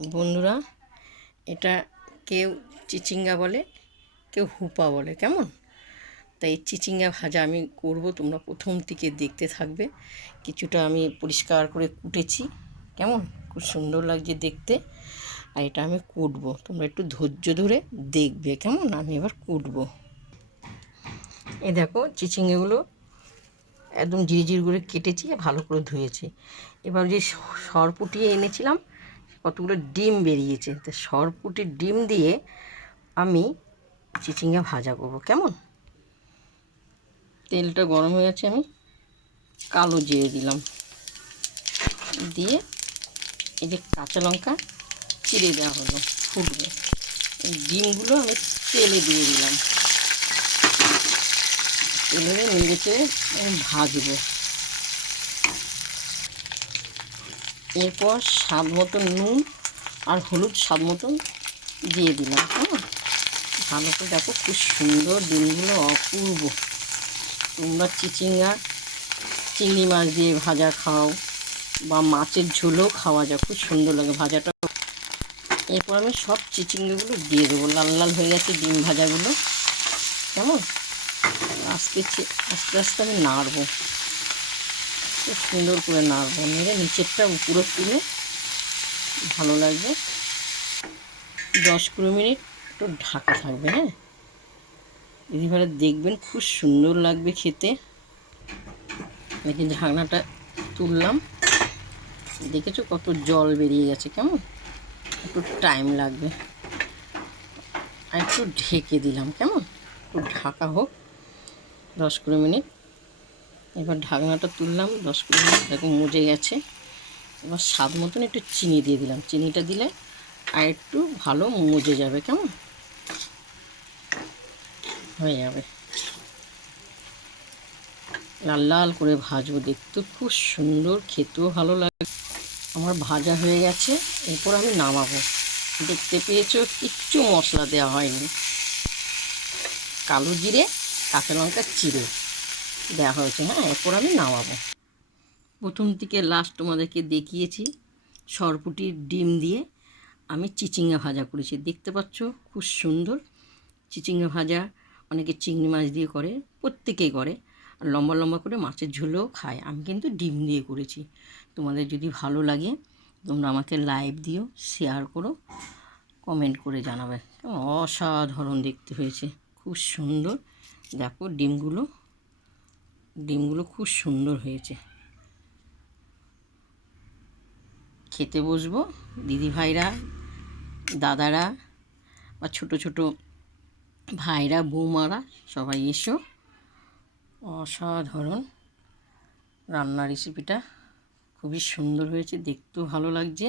বন্ধুরা, এটা কেউ চিচিঙ্গা বলে, কেউ হুপা বলে, কেমন? তাই চিচিঙ্গা ভাজা আমি করব, তোমরা প্রথম থেকে দেখতে থাকবে। কিছুটা আমি পরিষ্কার করে কুটেছি, কেমন খুব সুন্দর লাগছে দেখতে। আর এটা আমি কুটবো, তোমরা একটু ধৈর্য ধরে দেখবে, কেমন? আমি এবার কুটবো। এই দেখো, চিচিঙ্গাগুলো একদম ঝিরিঝিরি করে কেটেছি, ভালো করে ধুয়েছি। এবার যে সরপুটিয়ে এনেছিলাম, কতগুলো ডিম বেরিয়েছে, তো সরপুটির ডিম দিয়ে আমি চিচিঙ্গা ভাজা করব, কেমন? তেলটা গরম হয়ে গেছে, আমি কালো জিরে দিলাম, দিয়ে এই যে কাঁচা লঙ্কা চিড়ে দেওয়া হলো, ফুটবে। এই ডিমগুলো আমি তেলে দিয়ে দিলাম, তেলে নেড়ে চেড়ে আমি ভাজবো। এরপর স্বাদ মতন নুন আর হলুদ স্বাদ মতন দিয়ে দিলাম, হ্যাঁ। ভালো করে দেখো, খুব সুন্দর, ডিমগুলো অপূর্ব। তোমরা চিচিঙ্গা চিংড়ি মাছ দিয়ে ভাজা খাও, বা মাছের ঝোলও খাওয়া যায়, খুব সুন্দর লাগে ভাজাটা। এরপর আমি সব চিচিঙ্গাগুলো দিয়ে দেবো, লাল লাল হয়ে গেছে ডিম ভাজাগুলো, কেমন? আস্তে আস্তে আস্তে আমি নাড়বো, খুব সুন্দর করে নাড়বো, নেড়ে নিচেরটা উপরে তুলে ভালো লাগবে। 10-15 মিনিট একটু ঢাকা থাকবে, হ্যাঁ। এদিকে দেখবেন খুব সুন্দর লাগবে খেতে। দেখি ঢাকনাটা তুললাম, দেখেছো কত জল বেরিয়ে গেছে, কেমন? একটু টাইম লাগবে, আর একটু ঢেকে দিলাম, কেমন? একটু ঢাকা হোক 10-15 মিনিট। এবার ঢাকনাটা তুললাম, 10-15 মিনিট দেখো মজে গেছে। এবার স্বাদ মতন একটু চিনি দিয়ে দিলাম, চিনিটা দিলে আর একটু ভালো মজে যাবে, কেমন? হয়ে যাবে, লাল লাল করে ভাজবো, দেখতে খুব সুন্দর, খেতেও ভালো লাগে। আমার ভাজা হয়ে গেছে, এরপর আমি নামাবো। দেখতে পেয়েছো, কিচ্ছু মশলা দেওয়া হয়নি, কালো জিরে কাঁচা লঙ্কা চিড়ে দেওয়া হয়েছে, হ্যাঁ। এরপর আমি নামাবো। প্রথম থেকে লাস্ট তোমাদেরকে দেখিয়েছি, সরপুটির ডিম দিয়ে আমি চিচিঙ্গা ভাজা করেছি, দেখতে পাচ্ছ খুব সুন্দর। চিচিঙ্গা ভাজা অনেকে চিংড়ি মাছ দিয়ে করে, প্রত্যেকেই করে, আর লম্বা লম্বা করে মাছের ঝোলেও খায়। আমি কিন্তু ডিম দিয়ে করেছি। তোমাদের যদি ভালো লাগে তোমরা আমাকে লাইক দিও, শেয়ার করো, কমেন্ট করে জানাবে। অসাধারণ দেখতে হয়েছে, খুব সুন্দর। দেখো ডিমগুলো খুব সুন্দর হয়েছে। খেতে বসবো, দিদিভাইরা, দাদারা, বা ছোট ছোট ভাইরা, বৌমারা, সবাই এসো। অসাধারণ রান্নার রেসিপিটা খুবই সুন্দর হয়েছে, দেখতেও ভালো লাগছে।